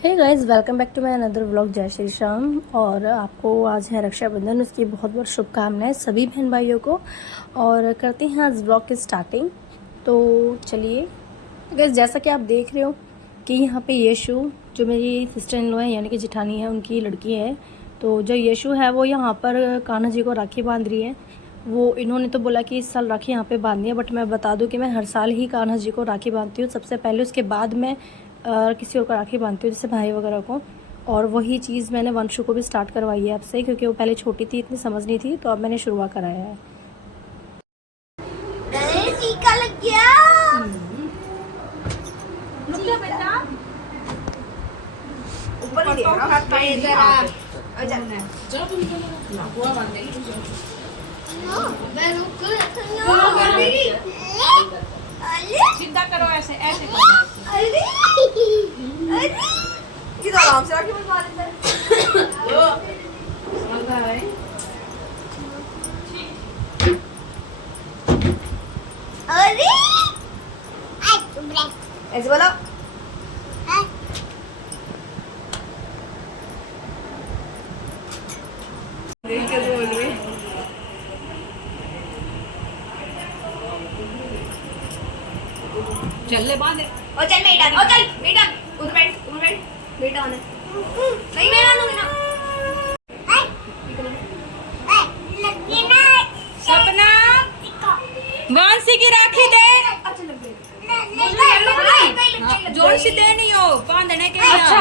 Hey guys, welcome back to my another vlog. जय श्री राम। और आपको आज है रक्षाबंधन, उसकी बहुत बहुत शुभकामनाएं सभी बहन भाइयों को। और करते हैं आज व्लॉग की स्टार्टिंग। तो चलिए गाइस, जैसा कि आप देख रहे हो कि यहाँ पे यशु, जो मेरी सिस्टर इन लॉ है यानी कि जेठानी है, उनकी लड़की है। तो जो यशु है वो यहाँ पर कान्हा जी को राखी बांध रही है। वो इन्होंने तो बोला कि इस साल राखी यहाँ पे बांधनी है, बट मैं बता दूं कि मैं हर साल ही कान्हा जी को राखी बांधती हूँ सबसे पहले, उसके बाद मैं किसी और को राखी बांधती हूँ, जैसे भाई वगैरह को। और वही चीज़ मैंने वंशु को भी स्टार्ट करवाई है आपसे, क्योंकि वो पहले छोटी थी, इतनी समझ नहीं थी, तो अब मैंने शुरुआत कराया है। टीका लग गया। ऊपर ही हाथ पे जरा सीधा करो, ऐसे ऐसे करो। अरे किधर आराम से राखी बंधवा देता है। समझदार है। अरे ऐसे बोलो। देख के बोल रही। चल ले बांध। ओ चल बेटा, ओ चल बेटा, उधर बैठ बेटा आना। नहीं मैं आऊंगी ना। लगी ना सपना वांसी की राखी दे। अच्छा लग गई। जोर से देनी हो बांधने के लिए। अच्छा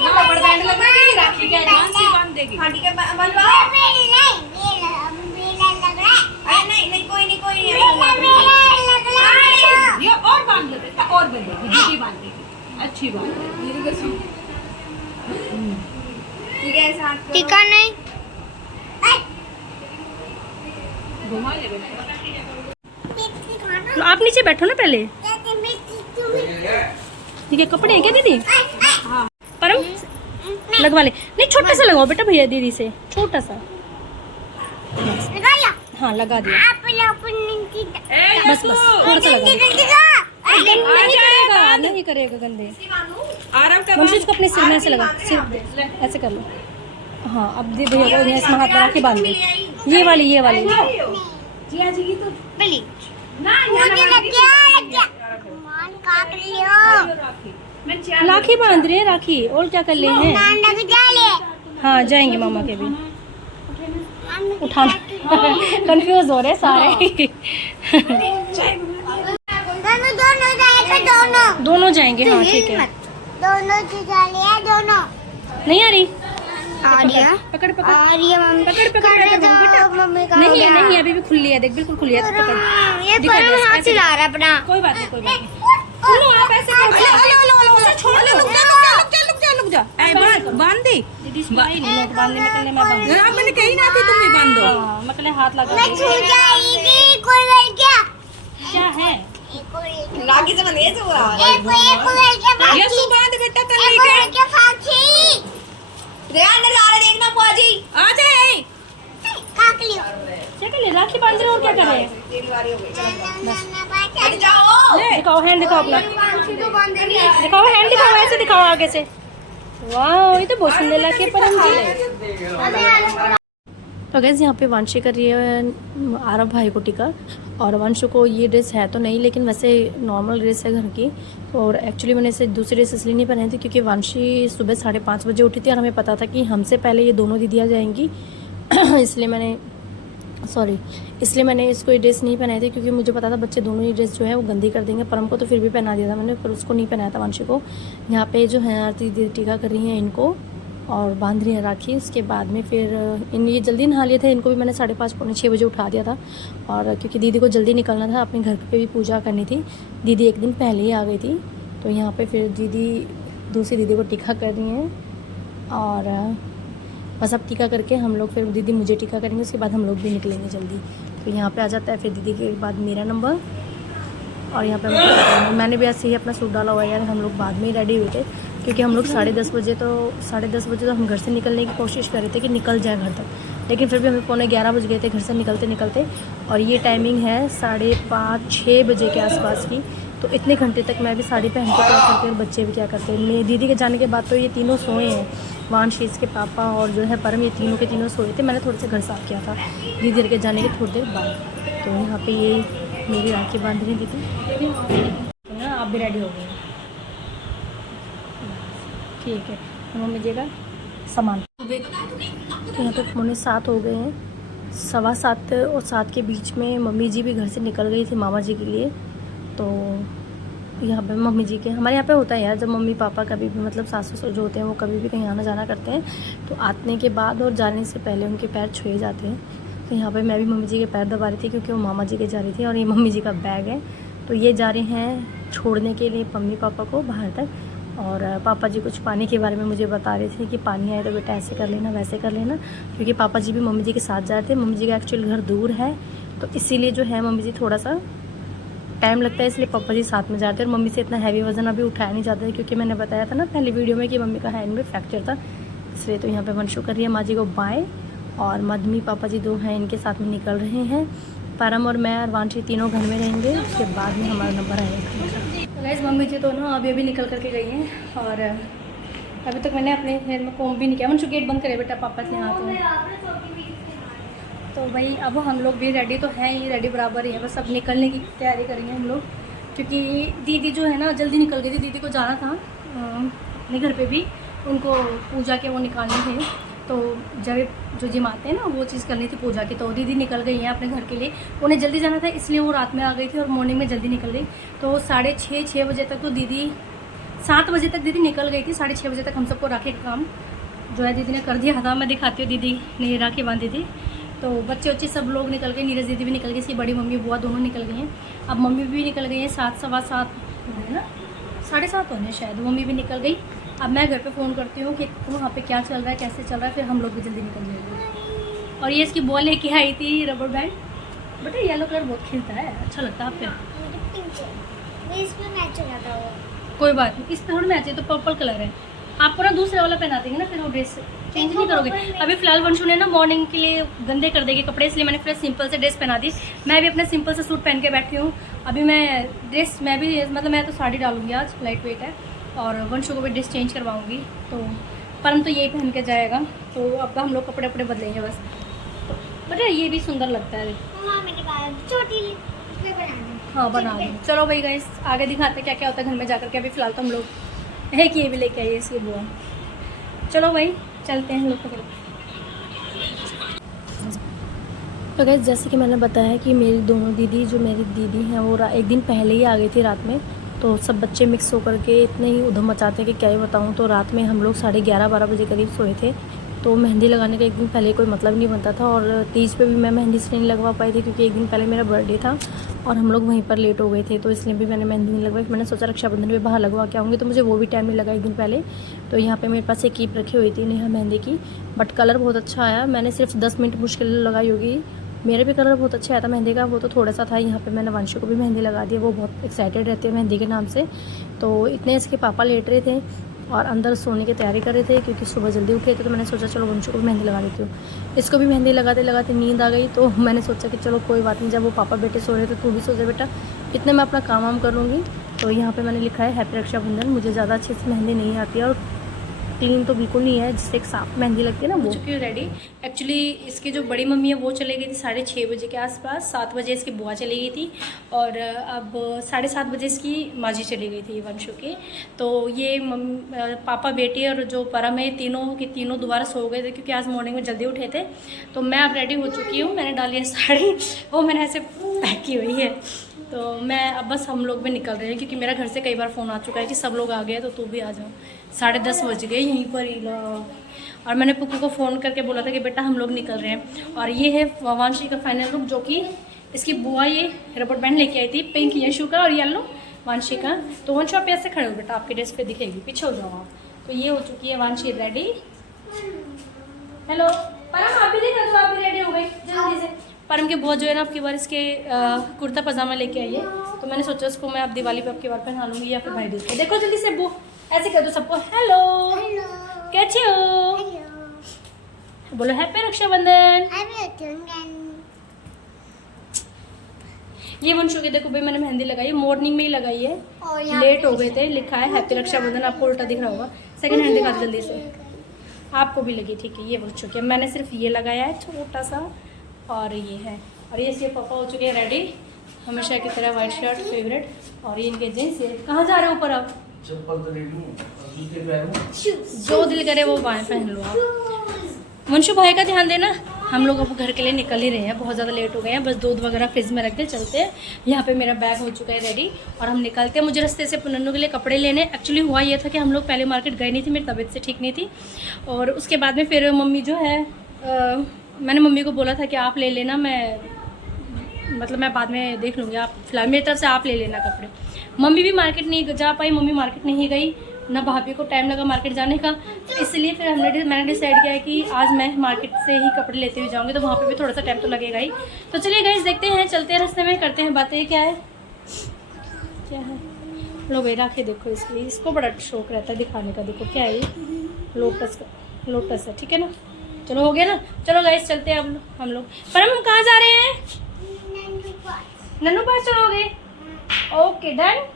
बड़ा बैंड लग रहा है राखी के। वांसी बांध देगी। हाँ ठीक है, बंधवा। अरे नहीं कोई नहीं ये और बांध ले बेटा, और बांध देगी, दूसरी बांध देगी। अच्छी बात है। ठीक है, ऐसा टीका नहीं। घुमा ले बेटा। आप नीचे बैठो ना पहले। ठीक है, कपड़े हैं क्या दीदी? परम लगवा ले। नहीं, छोटा सा लगाओ बेटा, भैया दीदी से छोटा सा। हाँ लगा दिया, बस थोड़ा सा लगा। नहीं करेगा गंदे। आराम कर। वंशु इसको अपने सिर में ऐसे लगा, सिर ऐसे कर लो। हाँ, अब दे भैया को इसमें हाथ लगा के बांध दे। ये वाली जिया जी की तो बली ना मुझे लग गया मान काट लियो। राखी बांध रहे हैं, राखी और क्या कर ले हैं। मान लग जा ले। हाँ जाएंगे मामा के भी। उठाना कंफ्यूज हो रहे सारे। दोनों जाएंगे। हाँ ठीक है, दोनों चुरा लिया दोनों। नहीं आ रही। आ रही पकड़ पकड़ आ रही है मम्मी। बेटा। मम्मी का नहीं है, नहीं अभी भी खुली है, देख बिल्कुल खुली है। पकड़। ये दिखा पर दे, हाथ ऐसे चला रहा है अपना। कोई बात नहीं। सुनो आप ऐसे उसे छोड़ ले। लुक जा। ऐ बांध दे। दीदी स्माइल नोट बांधने में कल मैं बांध दूँ। मैंने कही ना कि तुम भी बांध दो। हाँ, मैं कल हाथ लगा मैं छू जाएगी कोई लड़ गया। क्या है। राखी से बंधे से हुआ। एक लड़ गया ये सु बांध बेटा, कर एक ले लड़ गया फांसी। ध्यान से आ रहे, देखना बुआजी। आ जाए। काट लियो। क्या कर ले, राखी बांध रहे हो और क्या कर रहे हैं। तेरी बारी हो गई। बस हट जाओ। दिखाओ हैंड, दिखाओ अपना, वांशी को बांध देनी है। दिखाओ हैंड, दिखाओ ऐसे, दिखाओ आगे से। वाह, ये तो बहुत सुंदर लगे परम जी। तो गैस यहाँ पे वांशी कर रही है आरव भाई को टीका। और वंशु को ये ड्रेस है तो नहीं, लेकिन वैसे नॉर्मल ड्रेस है घर की। और एक्चुअली मैंने इसे दूसरी ड्रेस इसलिए नहीं पहनी थी क्योंकि वांशी सुबह 5:30 बजे उठी थी और हमें पता था कि हमसे पहले ये दोनों दीदियाँ जाएंगी। इसलिए मैंने इसको ये ड्रेस नहीं पहनाई थी, क्योंकि मुझे पता था बच्चे दोनों ही ड्रेस जो है वो गंदी कर देंगे। परम को तो फिर भी पहना दिया था मैंने, पर उसको नहीं पहनाया था वंशी को। यहाँ पे जो है आरती दीदी टीका कर रही हैं इनको और बांध रही है राखी। उसके बाद में फिर ये जल्दी नहा लिए थे, इनको भी मैंने 5:30 पौने 6 बजे उठा दिया था। और क्योंकि दीदी को जल्दी निकलना था, अपने घर पे भी पूजा करनी थी। दीदी एक दिन पहले ही आ गई थी, तो यहाँ पे फिर दूसरी दीदी को टीका कर रही हैं। और बस अब टीका करके हम लोग, फिर दीदी मुझे टीका करेंगे, उसके बाद हम लोग भी निकलेंगे जल्दी। तो यहाँ पे आ जाता है फिर दीदी के बाद मेरा नंबर। और यहाँ पे मैंने भी ऐसे ही अपना सूट डाला हुआ है यार, हम लोग बाद में ही रेडी हुए थे क्योंकि हम लोग 10:30 बजे तो हम घर से निकलने की कोशिश कर रहे थे कि निकल जाए घर तक, लेकिन फिर भी हमें 11:45 बज गए थे घर से निकलते निकलते। और ये टाइमिंग है 5:30-6 बजे के आसपास की, तो इतने घंटे तक मैं भी साड़ी पहन के क्या करती हूँ और बच्चे भी क्या करते हैं। मेरी दीदी के जाने के बाद तो ये तीनों सोए हैं, वांशी इसके पापा और जो है परम, ये तीनों के तीनों सोए थे। मैंने थोड़े से घर साफ़ किया था दीदी के जाने के थोड़ी देर बाद। तो यहाँ पे ये मेरी राखी बांध रही दीदी। ना आप भी रेडी हो गए? ठीक है। मम्मी जी का सामान तो यहाँ पे 6:45 हो गए हैं, 7:15 और 7 के बीच में मम्मी जी भी घर से निकल गई थी मामा जी के लिए। तो यहाँ पे मम्मी जी के, हमारे यहाँ पे होता है यार, जब मम्मी पापा कभी भी मतलब सास ससुर जो होते हैं वो कभी भी कहीं आना जाना करते हैं तो आने के बाद और जाने से पहले उनके पैर छुए जाते हैं। तो यहाँ पे मैं भी मम्मी जी के पैर दबा रही थी क्योंकि वो मामा जी के जा रही थी। और ये मम्मी जी का बैग है, तो ये जा रहे हैं छोड़ने के लिए मम्मी पापा को बाहर तक। और पापा जी कुछ पानी के बारे में मुझे बता रहे थे कि पानी आए तो बेटा ऐसे कर लेना वैसे कर लेना, क्योंकि पापा जी भी मम्मी जी के साथ जा रहे थे। मम्मी जी का एक्चुअल घर दूर है, तो इसीलिए जो है मम्मी जी थोड़ा सा टाइम लगता है, इसलिए पापा जी साथ में जाते हैं। और मम्मी से इतना हैवी वज़न अभी उठाया नहीं जाता है, क्योंकि मैंने बताया था ना पहले वीडियो में कि मम्मी का हैंड में फ्रैक्चर था, इसलिए। तो यहाँ पे वंशु कर रही है माँ जी को बाय, और मम्मी पापा जी दो हैं इनके साथ में निकल रहे हैं। परम और मैं और वांशी तीनों घर में रहेंगे, उसके बाद में हमारा नंबर आएगा। तो गाइस मम्मी जी तो ना अभी निकल करके गई हैं, और अभी तक मैंने अपने हेयर में कोम भी नहीं किया। वंशु गेट बंद करे बेटा, पापा से हाथ में। तो भाई अब हम लोग भी रेडी तो हैं ही, रेडी बराबर ही है, बस अब निकलने की तैयारी करेंगे हम लोग, क्योंकि दीदी जो है ना जल्दी निकल गई थी। दीदी को जाना था अपने घर पे भी, उनको पूजा के वो निकालने थे, तो जब जो जिम आते हैं ना वो चीज़ करनी थी पूजा की। तो दीदी निकल गई हैं अपने घर के लिए, उन्हें जल्दी जाना था इसलिए वो रात में आ गई थी और मॉर्निंग में जल्दी निकल गई। तो 6:30 बजे तक तो दीदी, 7 बजे तक दीदी निकल गई थी, 6:30 बजे तक हम सबको राखी का काम जो है दीदी ने कर दिया था। मैं दिखाती हूँ, दीदी ने राखी बांधी थी। तो बच्चे उच्चे सब लोग निकल गए, नीरज दीदी भी निकल गई, इसकी बड़ी मम्मी बुआ दोनों निकल गई हैं। अब मम्मी भी निकल गई हैं, 7 सवा 7 है ना, 7:30 होने हैं शायद, मम्मी भी निकल गई। अब मैं घर पे फ़ोन करती हूँ कि वहाँ पे क्या चल रहा है, कैसे चल रहा है, फिर हम लोग भी जल्दी निकल जाएंगे। और ये इसकी बॉल लेके आई थी रबर बैंड, बेटा येलो कलर बहुत खिलता है, अच्छा लगता है आप पे। इस पे मैच हो जाता है। कोई बात नहीं, इस पर थोड़ा मैच है, तो पर्पल कलर है, आपको ना दूसरे वाला पहना देंगे ना, फिर वो ड्रेस चेंज नहीं करोगे। अभी फिलहाल वंशु ने ना मॉर्निंग के लिए गंदे कर देंगे कपड़े, इसलिए मैंने फिर सिंपल से ड्रेस पहना दी। मैं भी अपना सिंपल से सूट पहन के बैठी हूँ। अभी मैं ड्रेस, मैं भी मतलब मैं तो साड़ी डालूंगी आज, लाइट वेट है, और वंशु को भी ड्रेस चेंज करवाऊँगी। तो परम तो यही पहन के जाएगा, तो अब हम लोग कपड़े वपड़े बदलेंगे बस। तो बेटा ये भी सुंदर लगता है। छोटी हाँ बना दूँ, चलो भाई गाइस आगे दिखाते हैं क्या क्या होता है घर में जाकर के। अभी फिलहाल तो हम लोग है कि ये भी लेके आइए इसकी बुआ। चलो भाई चलते हैं हम लोग पकड़ो। तो गाइस जैसे कि मैंने बताया कि मेरी दोनों दीदी, जो मेरी दीदी हैं वो एक दिन पहले ही आ गई थी रात में। तो सब बच्चे मिक्स होकर के इतने ही उधम मचाते हैं कि क्या ही बताऊँ। तो रात में हम लोग 11:30-12 बजे करीब सोए थे। तो मेहंदी लगाने का एक दिन पहले कोई मतलब नहीं बनता था, और तीज पे भी मैं मेहंदी से नहीं लगवा पाई थी क्योंकि एक दिन पहले मेरा बर्थडे था और हम लोग वहीं पर लेट हो गए थे, तो इसलिए भी मैंने मेहंदी नहीं लगवाई। मैंने सोचा रक्षाबंधन पे बाहर लगवा के आऊँगी, तो मुझे वो भी टाइम नहीं लगा एक दिन पहले। तो यहाँ पे मेरे पास एक कीप रखी हुई थी नेहा मेहंदी की, बट कलर बहुत अच्छा आया। मैंने सिर्फ 10 मिनट मुश्किल लगाई होगी, मेरा भी कलर बहुत अच्छा आया था मेहंदी का, वो तो थोड़ा सा था। यहाँ पे मैंने वंशु को भी मेहंदी लगा दी, वो बहुत एक्साइटेड रहती है मेहंदी के नाम से। तो इतने इसके पापा लेट रहे थे और अंदर सोने की तैयारी कर रहे थे क्योंकि सुबह जल्दी उठे थे। तो मैंने सोचा चलो वंशु को भी मेहंदी लगा देती हूँ। इसको भी मेहंदी लगाते लगाते नींद आ गई, तो मैंने सोचा कि चलो कोई बात नहीं, जब वो पापा बेटे सो रहे थे तू भी सो जा बेटा, इतने मैं अपना काम वाम कर लूँगी। तो यहाँ पे मैंने लिखा है हैप्पी रक्षाबंधन। मुझे ज़्यादा अच्छे से मेहंदी नहीं आती है और क्लीन तो बिल्कुल नहीं है, जिससे एक साफ मेहंदी लगती है ना, वो। हो चुकी है रेडी। एक्चुअली इसकी जो बड़ी मम्मी है वो चली गई थी 6:30 बजे के आसपास, 7 बजे इसकी बुआ चली गई थी, और अब 7:30 बजे इसकी माँ जी चली गई थी वंशु की। तो ये पापा बेटी और जो परम है तीनों की तीनों दोबारा सो गए थे क्योंकि आज मॉर्निंग में जल्दी उठे थे। तो मैं अब रेडी हो चुकी हूँ, मैंने डाली है साड़ी, वो मैंने ऐसे पैक की हुई है। तो मैं अब बस हम लोग भी निकल रहे हैं क्योंकि मेरा घर से कई बार फ़ोन आ चुका है कि सब लोग आ गए तो तू भी आ जाओ। 10:30 बज गए यहीं पर ही ला, और मैंने पुक्कू को फ़ोन करके बोला था कि बेटा हम लोग निकल रहे हैं। और ये है वांशी का फाइनल लुक, जो कि इसकी बुआ ये रबर बैंड लेके आई थी, पिंक यशु का और येलो वांशी का। तो वंशु आप ऐसे खड़े हो बेटा, आपके ड्रेस पे दिखेगी, पीछे हो जाओ आप। तो ये हो चुकी है वांशी रेडी। हेलो परम, आप भी देखा तो आप भी रेडी हो गई जल्दी से। परम के बुआ जो है ना आपकी बार इसके कुर्ता पजामा लेके आई है, तो मैंने सोचा उसको मैं अब दिवाली पे आपकी बार पहना लूँगी या फिर भाई दूज पे। देखो जल्दी से बू ऐसे कर दो सबको, हेलो कैसे हो, बोलो हैप्पी रक्षाबंधन। ये वंशु के देखो भाई मैंने मेहंदी लगाई है, मॉर्निंग में ही लगाई है, और यहाँ लेट हो गए थे। लिखा है हैप्पी रक्षाबंधन, आपको उल्टा दिख रहा होगा। सेकंड हैंड दिखा दो जल्दी से, आपको भी लगी ठीक है। ये वंशु के, मैंने सिर्फ ये लगाया है छोटा सा, और ये है। और ये इसके पापा हो चुके हैं रेडी, हमेशा की तरह वाइट शर्ट फेवरेट। और ये इनके जींस। कहाँ जा रहे हो ऊपर आप? चप्पल तो ले लूं, जूते पहनूं। जो दिल करे वो पहन लो आप। वंशु भाई का ध्यान देना। हम लोग अब घर के लिए निकल ही रहे हैं, बहुत ज़्यादा लेट हो गए हैं। बस दूध वगैरह फ्रिज में रख के चलते हैं। यहाँ पे मेरा बैग हो चुका है रेडी और हम निकलते हैं। मुझे रास्ते से नन्नू के लिए कपड़े लेने। एक्चुअली हुआ ये था कि हम लोग पहले मार्केट गए नहीं थे, मेरी तबीयत से ठीक नहीं थी। और उसके बाद में फिर मम्मी जो है मैंने मम्मी को बोला था कि आप ले लेना, मैं बाद में देख लूँगी, आप फिलहाल मेरी तरफ से आप ले लेना कपड़े। मम्मी भी मार्केट नहीं जा पाई, मम्मी मार्केट नहीं गई, ना भाभी को टाइम लगा मार्केट जाने का। तो इसलिए फिर मैंने डिसाइड किया है कि आज मैं मार्केट से ही कपड़े लेते हुए जाऊँगी, तो वहाँ पे भी थोड़ा सा टाइम तो लगेगा ही। तो चलिए गाइस देखते हैं, चलते हैं रास्ते में, करते हैं बातें। क्या है लो भाई राखी देखो इसको बड़ा शौक रहता है दिखाने का। देखो क्या है ये, लोटस है, ठीक है ना। चलो हो गया ना, चलो गाइस चलते हैं अब हम लोग। पर हम कहाँ जा रहे हैं? नन्नू पास चलोगे? Okay done.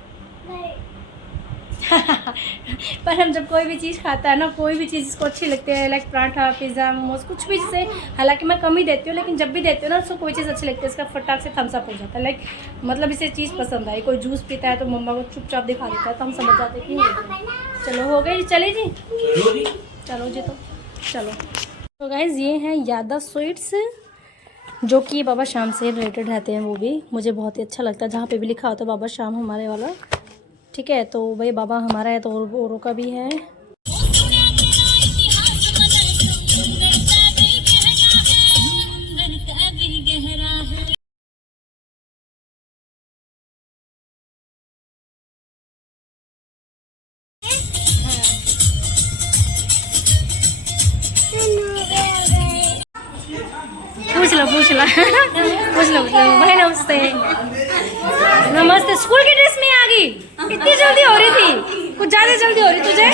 पर हम जब कोई भी चीज़ खाता है ना, कोई भी चीज़ इसको अच्छी लगती है, लाइक पराठा, पिज़्ज़ा, मोमोज, कुछ भी। जैसे हालांकि मैं कम ही देती हूँ, लेकिन जब भी देती हूँ ना उसको कोई चीज़ अच्छी लगती है, इसका फटाक से थम्स अप हो जाता है। लाइक मतलब इसे चीज़ पसंद आई। कोई जूस पीता है तो मम्मा को चुपचाप दिखा देता है, तो हम समझ जाते हैं कि चलो हो गए जी, चले जी, चलो जी। तो चलो तो गाइज़ ये हैं यादा स्वीट्स, जो कि बाबा शाम से रिलेटेड रहते हैं। वो भी मुझे बहुत ही अच्छा लगता है, जहाँ पे भी लिखा होता है बाबा शाम हमारे वाला, ठीक है। तो भाई बाबा हमारा है तो औरों का भी है। पूछ लो भाई। नमस्ते। स्कूल की ड्रेस में आ गई, इतनी जल्दी हो रही थी, कुछ ज्यादा जल्दी हो रही तुझे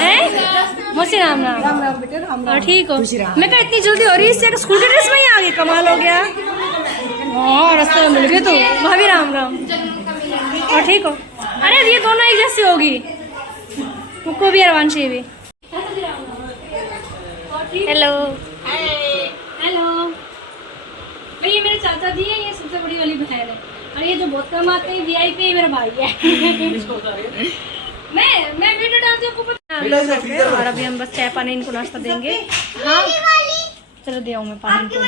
हैं? मोसी राम राम। ठीक हो? मैं कहा इतनी जल्दी हो रही है, इससे स्कूल की ड्रेस में ही आ गई, कमाल हो गया। हाँ रास्ते में मिल गई तू, भाभी राम राम। और ठीक हो? अरे ये दोनों एक जैसी होगी, मुक्को भी अरवांशी भी। हेलो हेलो भाई, ये मेरे चाचा जी हैं, ये सबसे बड़ी वाली बहन है। और ये जो बहुत कम आते हैं VIP, मेरा भाई है। मैं वीडियो डालती हूँ। और अभी हम बस चाय पानी इनको नाश्ता देंगे। हाँ चलो दे आऊँ मैं पानी इनको।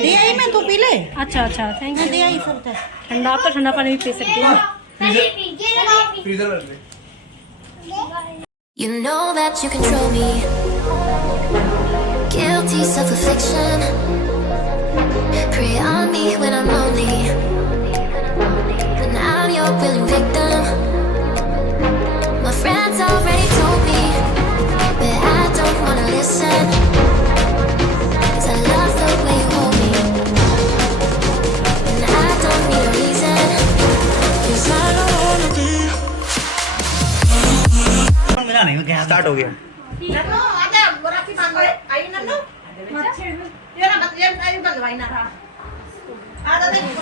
दे आई मैं, तो पी ले। अच्छा थैंक यू। दे आई सब ठंडा, आप तो ठंडा पानी भी पी सकती हूँ। You know that you control me. Guilty self-affliction. Prey on me when I'm lonely. And I'm your willing victim. My friends already told me, but I don't wanna listen. 'Cause I love the way you hold me. And I don't need a reason. 'Cause I don't wanna be. मेरा नहीं, मैं start हो गया। नन्नू आजा, बोरा की मांगो आई नन्नू। ये ना बस ये आई बनवाई ना रहा। आ दे नन्नू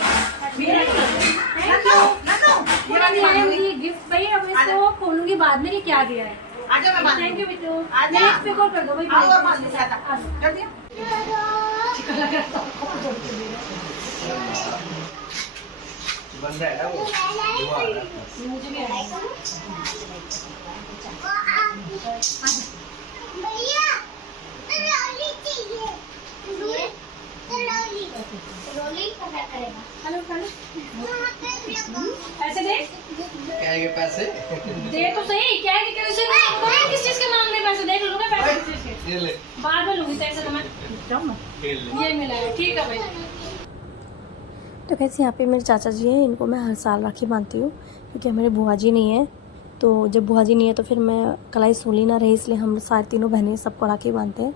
गिफ्ट भाई, अब इसको खोलूंगी बाद में कि क्या दिया है। आजा मैं बांध। Thank you Bittu. आजा। नेक्स्ट पे कॉल कर दो भाई। आओ और बांध दे जाता। जल्दी बंद है ना वो। मुझे भी आ भैया रोली चाहिए, रोली पता करेगा। हेलो पैसे दे, क्या है के पैसे? दे तो सही। क्या है कि किस चीज के मांगने पैसे? देख लूंगा पैसे किस चीज के, ये ले, बाद में लूंगी पैसे तो मैं जाऊँ ना। खेल ले। ये मिला है, ठीक है भाई। तो कैसे यहाँ पे मेरे चाचा जी हैं, इनको मैं हर साल राखी बांधती हूँ, क्योंकि हमारे बुआ जी नहीं है। तो जब बुआ जी नहीं है तो फिर मैं कलाई सूली ना रही, इसलिए हम सारे तीनों बहनें सबको राखी बांधते हैं।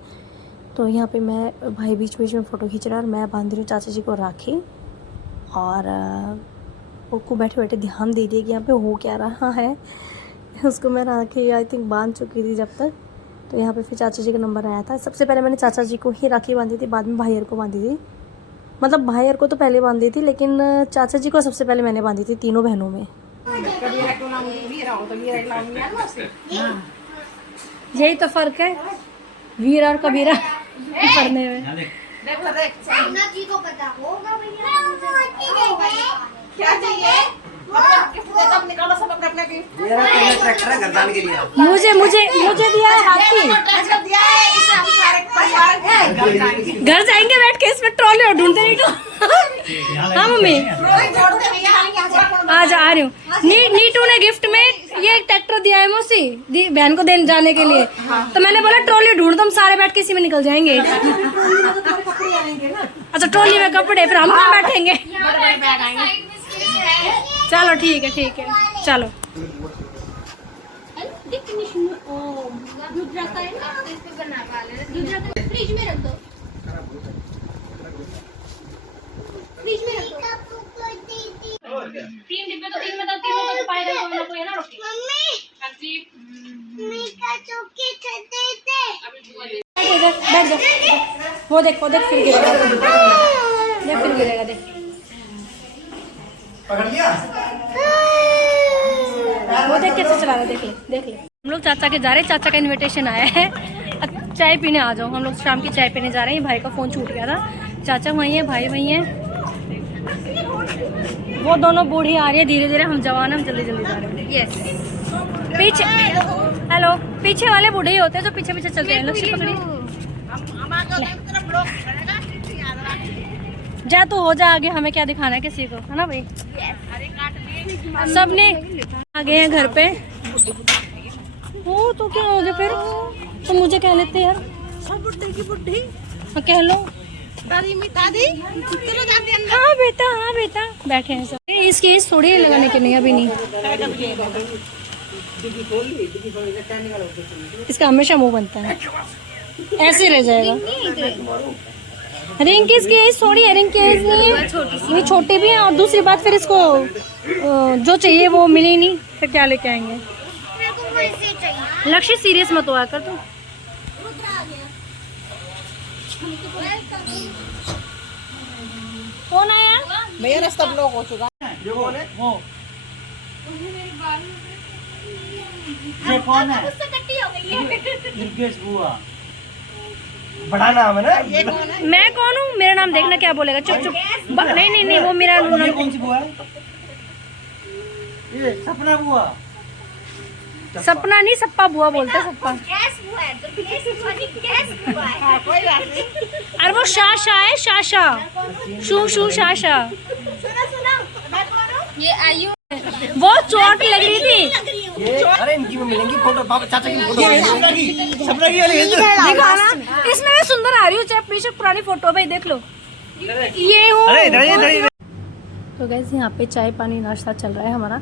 तो यहाँ पे मैं भाई बीच बीच में फ़ोटो खींच रहा है और मैं बांध रही हूँ चाचा जी को राखी। और उसको बैठे बैठे ध्यान दे दिए कि यहाँ पे हो क्या रहा है। उसको मैं राखी आई थिंक बांध चुकी थी जब तक। तो यहाँ पे फिर चाचा जी का नंबर आया था। सबसे पहले मैंने चाचा जी को ही राखी बांधी थी, बाद में भाईयर को बांधी थी। मतलब भाई और को तो पहले बांधी थी, लेकिन चाचा जी को सबसे पहले मैंने बांधी थी तीनों बहनों में। कबीरा को नाम वीरा हो तो वीरा के नाम याद ना से। यही तो फर्क है वीर और कबीरा पढ़ने में। देख ले देख अन्ना जी को पता होगा भैया। क्या चाहिए? गिफ्ट दे तब निकालो सब अपने अपने गिफ्ट। मेरा ट्रैक्टर है गर्दान के लिए। मुझे दिया है हाथी। ट्रैक्टर दिया है इसे हम सारे परिवार के घर जाएंगे बैठ के इसमें ट्रॉली और ढूंढते नहीं तो। हाँ मम्मी रोई जोड़ दे भैया यहाँ से आज आ रही हूँ। नीटू ने गिफ्ट में ये एक ट्रैक्टर दिया है मौसी बहन को देने जाने के लिए, तो मैंने बोला ट्रॉली ढूंढ तो हम सारे बैठ के इसी में निकल जाएंगे। अच्छा ट्रॉली में कपड़े, फिर हम कहाँ बैठेंगे? चलो ठीक है चलो। फ्रिज में रख दो, फ्रिज में रख दो। 3 डिब्बे तो इनमें तो तीनों को पाएगा कोई है ना रोटी। मम्मी मैं का चौकी छते थे। बैठ जा। वो देख फिर गिरेगा। देख फिर गिरेगा देख। पकड़ लिया। वो देख कैसे चला रहा है, देख ले। हम लोग चाचा के जा रहे हैं, चाचा का इनविटेशन आया है चाय पीने आ जाओ। हम लोग शाम की चाय पीने जा रहे हैं। भाई का फोन छूट गया था। चाचा वहीं है, भाई वहीं है। वो दोनों बूढ़ी आ रही है धीरे धीरे, हम जवान हम जल्दी जा रहे हैं। यस पीछे हेलो पीछे वाले बूढ़े ही होते हैं जो पीछे चलते हैं। लक्ष्मी पकड़ी जा तो हो जा आगे, हमें क्या दिखाना है किसी को, है ना भाई। सबने आ गए हैं घर पे। वो तो क्या हो गया फिर, तो मुझे कह लेते यार। बुड्ढी की बुड्ढी कह लो दादी चलो जाते हैं। हाँ बेटा बैठे हैं सब। इसकी एज थोड़ी है लगाने की, नहीं अभी नहीं। इसका हमेशा मुंह बनता है, ऐसे रह जाएगा। रिंग की इसकी एज थोड़ी है, रिंग की एज नहीं है, ये छोटी भी है। और दूसरी बात फिर इसको जो चाहिए वो मिली नहीं, फिर क्या लेके आएंगे। मेरे को वैसे चाहिए। लक्ष्य सीरियस मत हुआ कर तू। कौन आया? भैया रास्ता ब्लॉक हो चुका है। ये कौन है? ये कौन है? उससे कट्टी हो गई है। दुर्गेश बुआ। बड़ा नाम है ना? ये कौन है? मैं कौन हूँ? मेरा नाम देखना क्या बोलेगा। चुप नहीं वो मेरा ये कौन सी बुआ है? ये सपना बुआ। सपना नहीं सप्पा बुआ बोलते हैं। सप्पा गैस हुआ है, तो गैस हुआ है। हाँ, कोई बात नहीं। अरे वो शाशा है, शाशा शू शाशा। सुनो मैं कौन हूँ? ये आयु वो चोट लग रही थी। ये अरे इनकी में मिलेंगी फोटो, पापा चाचा की फोटो। सपना की वाली है तो। दिखाना इसमें मैं सुंदर आ रही हूँ, चाहे बेशक पुरानी फोटो भाई देख लो। ये हूँ। अरे इधर तो गैस यहाँ पे चाय पानी नाश्ता चल रहा है हमारा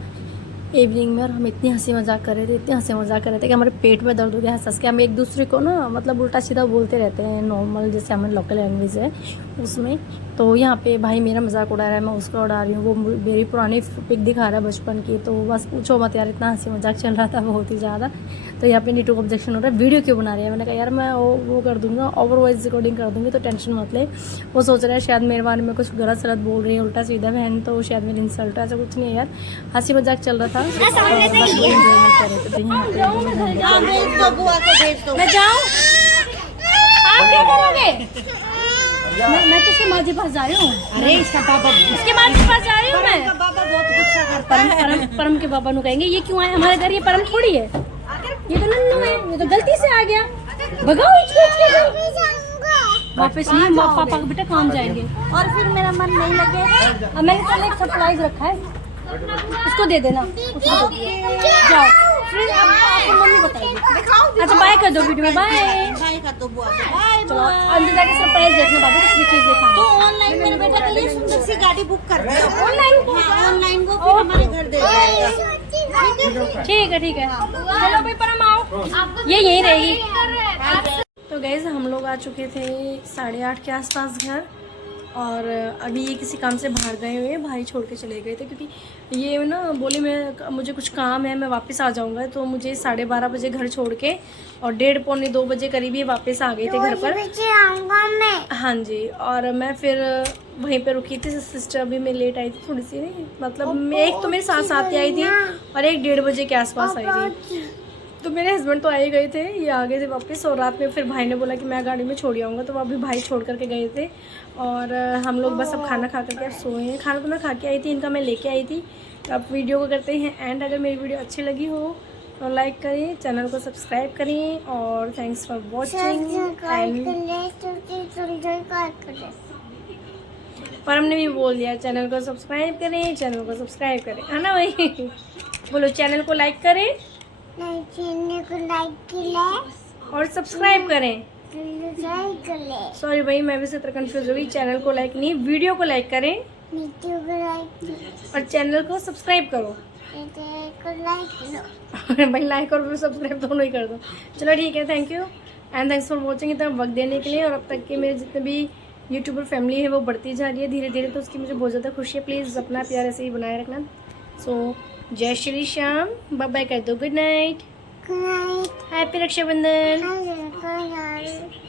इवनिंग में, और हम इतनी हंसी मजाक कर रहे थे कि हमारे पेट में दर्द हो गया हंस के। हम एक दूसरे को ना मतलब उल्टा सीधा बोलते रहते हैं नॉर्मल, जैसे हमारी लोकल लैंग्वेज है उसमें। तो यहाँ पे भाई मेरा मजाक उड़ा रहा है, मैं उसका उड़ा रही हूँ। वो मेरी पुरानी पिक दिखा रहा है बचपन की, तो बस पूछो मत यार, इतना हंसी मजाक चल रहा था बहुत ही ज़्यादा। तो यहाँ पे नीटू को ऑब्जेक्शन हो रहा है, वीडियो क्यों बना रही है। मैंने कहा यार मैं वो कर दूँगा, ओवर वॉइस रिकॉर्डिंग कर दूँगी, तो टेंशन मत ले। वो सोच रहा है शायद मेरे बारे में कुछ गलत सलत बोल रही है उल्टा सीधा बहन, तो शायद मेरी इंसल्ट है। ऐसा कुछ नहीं है यार, हंसी मजाक चल रहा था। मैं जाऊँ? आप क्या करोगे? मैं तो इसके माँ जी पास जा रही हूँ। अरे इसका पापा, इसके माँ जी पास जा रही हूँ मैं। बाबा बहुत गुस्सा करता है। परम के पापा नु कहेंगे ये क्यों आए हमारे घर, ये परम थोड़ी है, ये तो नन्नू है, ये तो गलती से आ गया। भगाओ वापस नहीं, पापा का बेटा काम जाएंगे। और फिर मेरा मन नहीं लगेगा। अब मैंने कल एक सरप्राइज रखा है, इसको दे देना। जाओ फिर आपको मम्मी बताएगी। अच्छा बाय कर दो वीडियो में, बाय भाई का तो बुआ बाय चलो अंदर जाके सरप्राइज देखना बाबू, कुछ भी चीज देखा तो ऑनलाइन मेरे बेटा के लिए सुंदर सी गाड़ी बुक कर दिया। ऑनलाइन वो फिर ओके। हमारे घर दे जाएगा। ठीक है चलो भाई परम आओ, ये यहीं रहेगी। तो गैस हम लोग आ चुके थे 8:30 के आसपास घर, और अभी ये किसी काम से बाहर गए हुए हैं, भाई छोड़ के चले गए थे क्योंकि ये ना बोले मुझे कुछ काम है, मैं वापस आ जाऊंगा। तो मुझे 12:30 बजे घर छोड़ के और 1:30 पौने 2 बजे करीब ये वापस आ गए थे घर पर। आऊंगा मैं। हाँ जी, और मैं फिर वहीं पे रुकी थी। सिस्टर अभी मैं लेट आई थी थोड़ी सी, नहीं मतलब एक तो मेरे साथ साथ ही आई थी और एक 1:30 बजे के आसपास आई थी। तो मेरे हस्बैंड तो आए गए थे, ये आ गए थे वापस। और रात में फिर भाई ने बोला कि मैं गाड़ी में छोड़ आऊँगा, तो अभी भाई छोड़ करके गए थे। और हम लोग बस अब खाना खा करके अब सोए हैं। खाना तो मैं खा के आई थी, इनका मैं लेके आई थी। तो अब वीडियो को करते हैं एंड। अगर मेरी वीडियो अच्छी लगी हो तो लाइक करें, चैनल को सब्सक्राइब करें और थैंक्स फॉर वॉचिंग। परम ने भी बोल दिया चैनल को सब्सक्राइब करें, चैनल को सब्सक्राइब करें, है ना भाई? बोलो चैनल को लाइक करें चैनल को लाइक और सब्सक्राइब करें। करें, सॉरी भाई, मैं भी से तरह कन्फ्यूज हो गई। चैनल को लाइक नहीं, वीडियो को लाइक करें वीडियो को लाइक और चैनल को सब्सक्राइब करो। को लाइक भाई लाइक और सब्सक्राइब दोनों ही कर दो। चलो ठीक है, thank you and thanks for watching इतना वक्त देने के लिए। और अब तक के मेरे जितने भी यूट्यूबर फैमिली है वो बढ़ती जा रही है धीरे धीरे, तो उसकी मुझे बहुत ज़्यादा खुशी है। प्लीज़ अपना प्यार ऐसे ही बनाए रखना। सो जय श्री श्याम, बाय बाय कर दो, good night, good night. Happy Rakshabandhan. Hello,